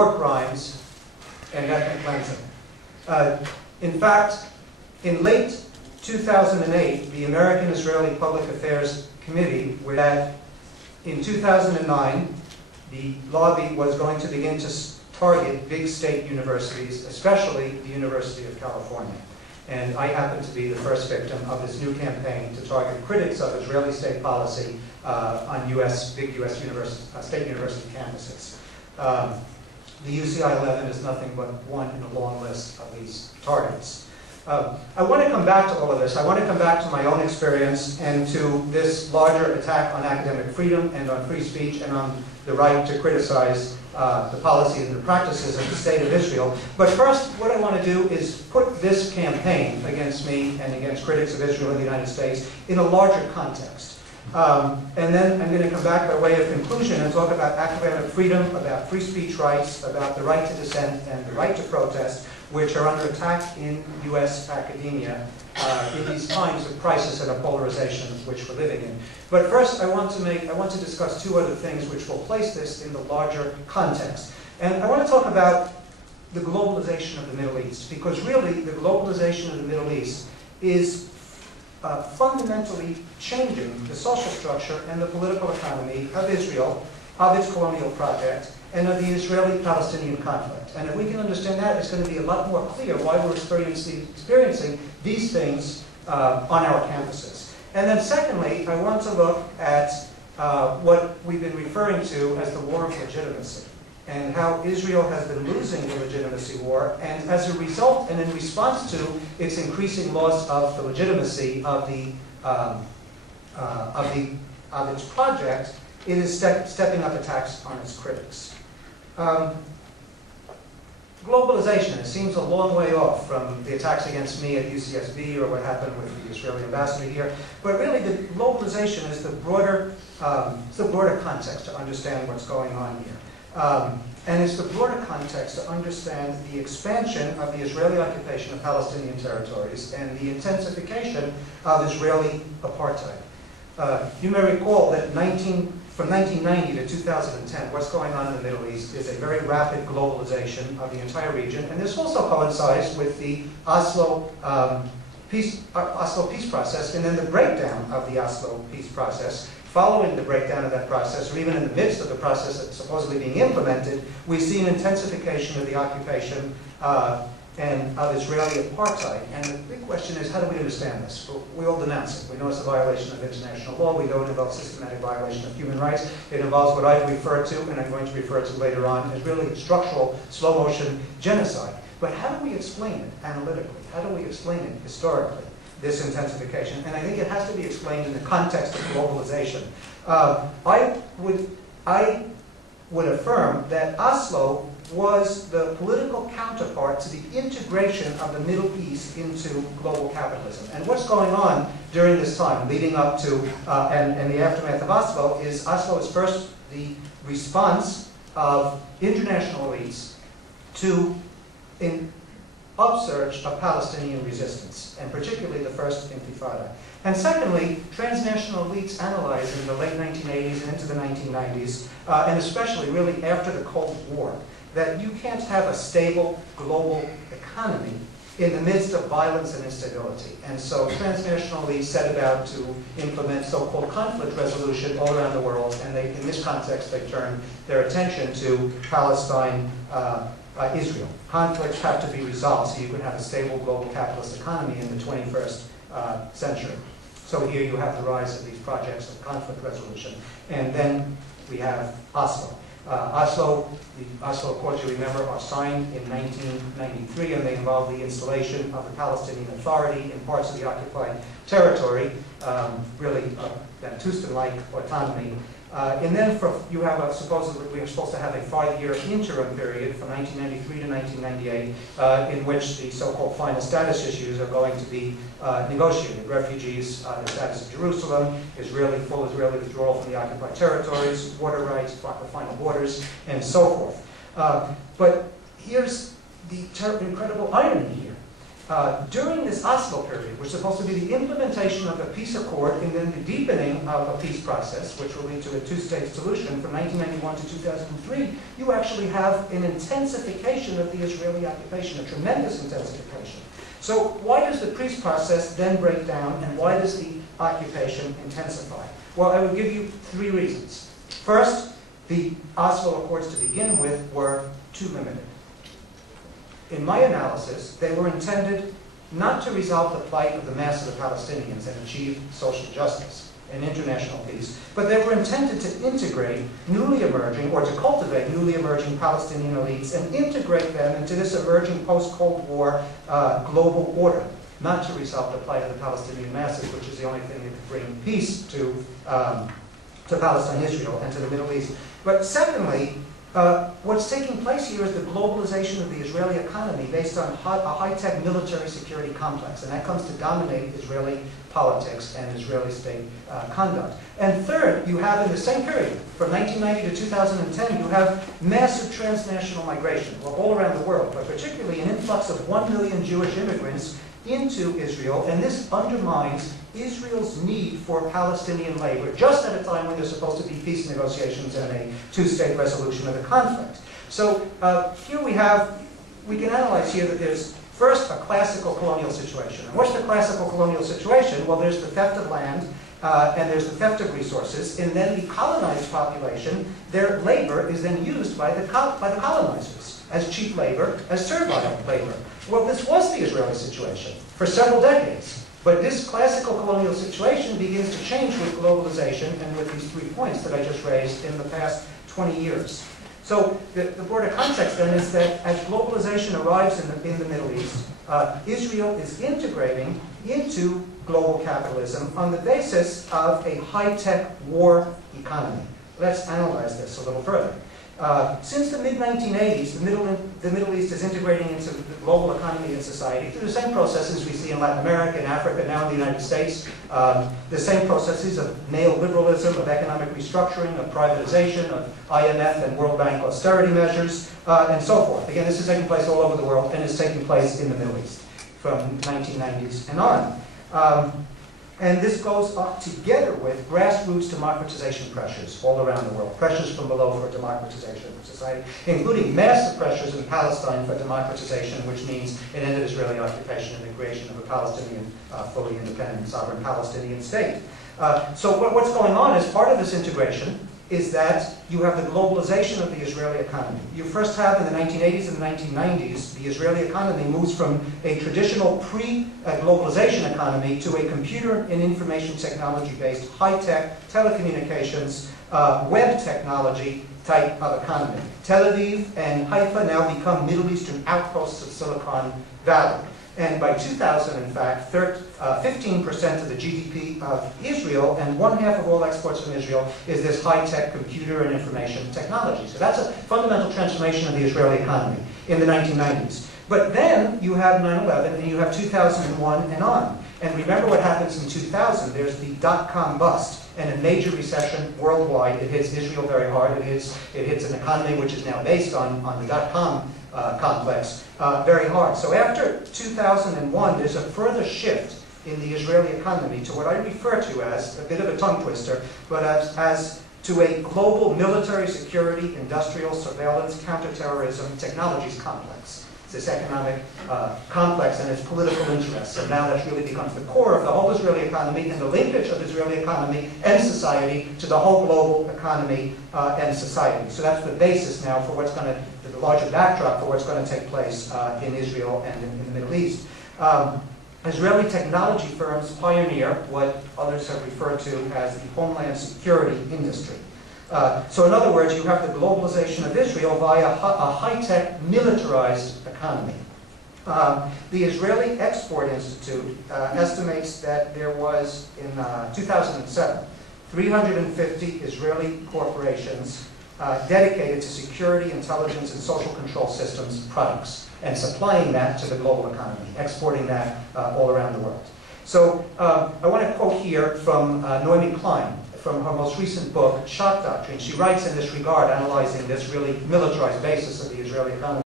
war crimes and ethnic cleansing. In fact, in late 2008, the American Israeli Public Affairs Committee, that in 2009, the lobby was going to begin to target big state universities, especially the University of California. And I happen to be the first victim of this new campaign to target critics of Israeli state policy on big U.S. state university campuses. The UCI 11 is nothing but one in a long list of these targets. I want to come back to all of this. I want to come back to my own experience and to this larger attack on academic freedom and on free speech and on the right to criticize the policies and the practices of the State of Israel. But first, what I want to do is put this campaign against me and against critics of Israel in the United States in a larger context. And then I'm going to come back by way of conclusion and talk about academic freedom, about free speech rights, about the right to dissent and the right to protest, which are under attack in U.S. academia in these times of crisis and of polarization which we're living in. But first, I want to discuss two other things which will place this in the larger context. And I want to talk about the globalization of the Middle East, because really the globalization of the Middle East is fundamentally changing the social structure and the political economy of Israel, of its colonial project, and of the Israeli-Palestinian conflict. And if we can understand that, it's going to be a lot more clear why we're experiencing these things on our campuses. And then secondly, I want to look at what we've been referring to as the war of legitimacy, and how Israel has been losing the legitimacy war, and as a result, and in response to its increasing loss of the legitimacy of its project, it is stepping up attacks on its critics. Globalization, it seems a long way off from the attacks against me at UCSB or what happened with the Israeli ambassador here, but really the globalization is the broader context to understand what's going on here. And it's the broader context to understand the expansion of the Israeli occupation of Palestinian territories and the intensification of Israeli apartheid. You may recall that from 1990 to 2010, what's going on in the Middle East is a very rapid globalization of the entire region, and this also coincides with the Oslo peace process, and then the breakdown of the Oslo peace process. Following the breakdown of that process, or even in the midst of the process that's supposedly being implemented, we see an intensification of the occupation and of Israeli apartheid. And the big question is, how do we understand this? Well, we all denounce it. We know it's a violation of international law. We know it involves systematic violation of human rights. It involves what I've referred to, and I'm going to refer to later on, as really structural, slow-motion genocide. But how do we explain it analytically? How do we explain it historically? This intensification, and I think it has to be explained in the context of globalization. I would affirm that Oslo was the political counterpart to the integration of the Middle East into global capitalism. And what's going on during this time, leading up to and the aftermath of Oslo is first the response of international elites to upsurge of Palestinian resistance, and particularly the first Intifada. And secondly, transnational elites analyzed in the late 1980s and into the 1990s, and especially really after the Cold War, that you can't have a stable global economy in the midst of violence and instability. And so transnational elites set about to implement so-called conflict resolution all around the world, and in this context they turned their attention to Palestine, Israel. Conflicts have to be resolved so you can have a stable global capitalist economy in the 21st century. So here you have the rise of these projects of conflict resolution. And then we have Oslo. The Oslo Accords, you remember, are signed in 1993, and they involve the installation of the Palestinian Authority in parts of the occupied territory, really that Tusten-like autonomy. And then you have supposedly we are supposed to have a 5-year interim period from 1993 to 1998 in which the so-called final status issues are going to be negotiated. Refugees, the status of Jerusalem, full Israeli withdrawal from the occupied territories, water rights, proper final borders, and so forth. But here's the incredible irony here. during this Oslo period, which is supposed to be the implementation of a peace accord and then the deepening of a peace process, which will lead to a two-state solution from 1991 to 2003, you actually have an intensification of the Israeli occupation, a tremendous intensification. So why does the peace process then break down, and why does the occupation intensify? Well, I would give you three reasons. First, the Oslo Accords to begin with were too limited. In my analysis, they were intended not to resolve the plight of the mass of the Palestinians and achieve social justice and international peace, but they were intended to integrate newly emerging, or to cultivate newly emerging Palestinian elites and integrate them into this emerging post-Cold War global order, not to resolve the plight of the Palestinian masses, which is the only thing that could bring peace to Palestine, Israel, and to the Middle East. But secondly, what's taking place here is the globalization of the Israeli economy based on a high-tech military security complex, and that comes to dominate Israeli politics and Israeli state conduct. And third, you have in the same period, from 1990 to 2010, you have massive transnational migration, well, all around the world, but particularly an influx of 1 million Jewish immigrants into Israel, and this undermines Israel's need for Palestinian labor, just at a time when there's supposed to be peace negotiations and a two-state resolution of the conflict. So here we can analyze here that there's first a classical colonial situation. And what's the classical colonial situation? Well, there's the theft of land, and there's the theft of resources, and then the colonized population, their labor is then used by the colonizers as cheap labor, as servile labor. Well, this was the Israeli situation for several decades. But this classical colonial situation begins to change with globalization and with these 3 points that I just raised in the past 20 years. So the broader context then is that as globalization arrives in the Middle East, Israel is integrating into global capitalism on the basis of a high-tech war economy. Let's analyze this a little further. Since the mid-1980s, the Middle East is integrating into the global economy and society through the same processes we see in Latin America, in Africa, now in the United States. The same processes of neoliberalism, of economic restructuring, of privatization, of IMF and World Bank austerity measures, and so forth. Again, this is taking place all over the world and is taking place in the Middle East from 1990s and on. And this goes up together with grassroots democratization pressures all around the world, pressures from below for democratization of society, including massive pressures in Palestine for democratization, which means an end of Israeli occupation and the creation of a Palestinian, fully independent, sovereign Palestinian state. So what's going on as part of this integration is that you have the globalization of the Israeli economy. You first have, in the 1980s and the 1990s, the Israeli economy moves from a traditional pre-globalization economy to a computer and information technology-based high-tech telecommunications, web technology type of economy. Tel Aviv and Haifa now become Middle Eastern outposts of Silicon Valley. And by 2000, in fact, 15% of the GDP of Israel and 1/2 of all exports from Israel is this high-tech computer and information technology. So that's a fundamental transformation of the Israeli economy in the 1990s. But then you have 9/11 and you have 2001 and on. And remember what happens in 2000. There's the dot-com bust and a major recession worldwide. It hits Israel very hard. It hits an economy which is now based on the dot-com complex very hard. So after 2001, there's a further shift in the Israeli economy to what I refer to as, a bit of a tongue twister, but as to a global military security, industrial surveillance, counterterrorism, technologies complex. It's this economic complex and its political interests. And now that really becomes the core of the whole Israeli economy and the linkage of Israeli economy and society to the whole global economy and society. So that's the basis now for what's going to, the larger backdrop for what's going to take place in Israel and in the Middle East. Israeli technology firms pioneer what others have referred to as the homeland security industry. So in other words, you have the globalization of Israel via a high-tech militarized economy. The Israeli Export Institute estimates that there was, in 2007, 350 Israeli corporations dedicated to security, intelligence, and social control systems products, and supplying that to the global economy, exporting that all around the world. So I want to quote here from Noemi Klein, from her most recent book, Shock Doctrine. She writes in this regard, analyzing this really militarized basis of the Israeli economy.